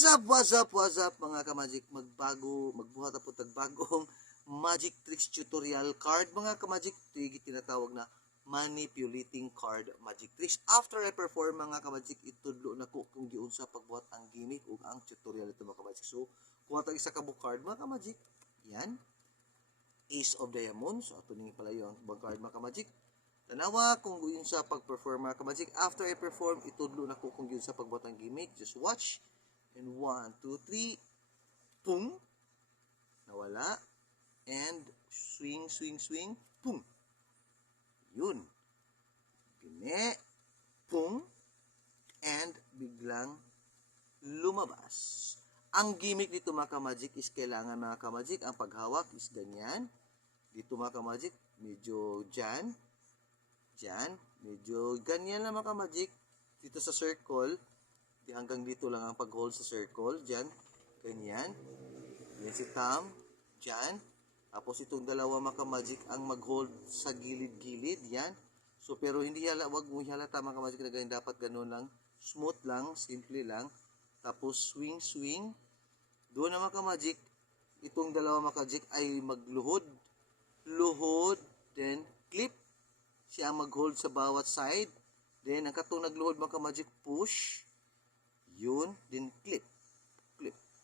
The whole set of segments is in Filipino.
What's up mga ka-magic? Magbuhat po tagbagong magic tricks tutorial card mga ka-magic. Ito tinatawag na manipulating card magic tricks. After I perform mga ka-magic, itudlo na ko kung giun sa pagbuhat ang gimmick o ang tutorial ito mga ka-magic. So, kuha tayo isa ka card mga ka-magic. Yan. Ace of Diamonds. So, ito ningin pala yung card mga ka-magic. Tanawa kung yun sa pag-perform mga ka-magic. After I perform, itudlo na ko kung yun sa pagbuhat ang gimmick. Just watch. And 1, 2, 3, boom, nawala, and swing, boom, yun, gine, boom, and biglang lumabas. Ang gimmick dito mga ka-magic is kailangan mga ka-magic, ang paghawak is ganyan, dito mga ka-magic, medyo dyan, medyo ganyan lang mga ka-magic, dito sa circle, hanggang dito lang ang pag-hold sa circle, dyan, ganyan, yan si Tom, dyan, tapos itong dalawa mga ka-magic ang mag-hold sa gilid-gilid, yan, so pero hindi wag mo halata mga ka-magic na ganyan, dapat ganun lang, smooth lang, simple lang, tapos swing, doon na mga ka-magic, itong dalawa mga ka-magic ay magluhod, then clip, siya ang mag-hold sa bawat side, then ang katong nagluhod mga ka-magic, push, yun, then clip,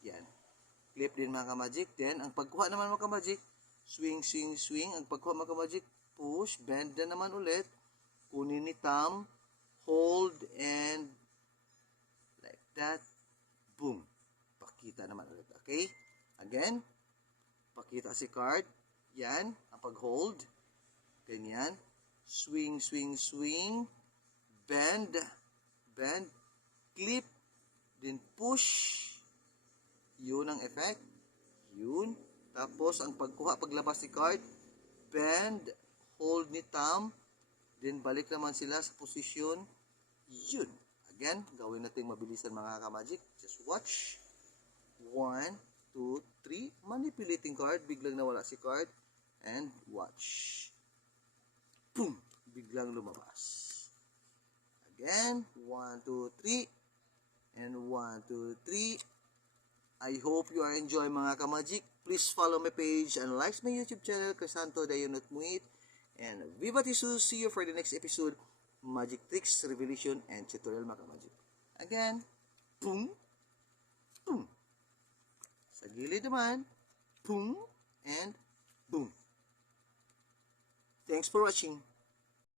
yan. Clip din mga ka-magic. Then, ang pagkuha naman mga ka-magic, swing. Ang pagkuha mga ka-magic, push, bend na naman ulit. Kunin ni Tom, hold, and like that, boom. Pakita naman ulit. Okay? Again, pakita si card. Yan, ang pag-hold. Ganyan. Swing. Bend, clip, then push, yun ang effect, yun, tapos ang pagkuha, paglabas ni card, bend, hold ni Tom, then balik naman sila sa posisyon, yun, again, gawin natin mabilisan mga ka-magic, just watch, 1, 2, 3, manipulating card, biglang nawala si card, and watch, boom, biglang lumabas, again, 1, 2, 3, and 1, 2, 3. I hope you are enjoying mga ka-magic. Please follow my page and like my YouTube channel, Crisanto Dayunot Muit. And Viva Tisu, see you for the next episode, Magic Tricks, Revelation, and Tutorial mga ka-magic. Again, boom, sa gilid naman, boom, and boom. Thanks for watching.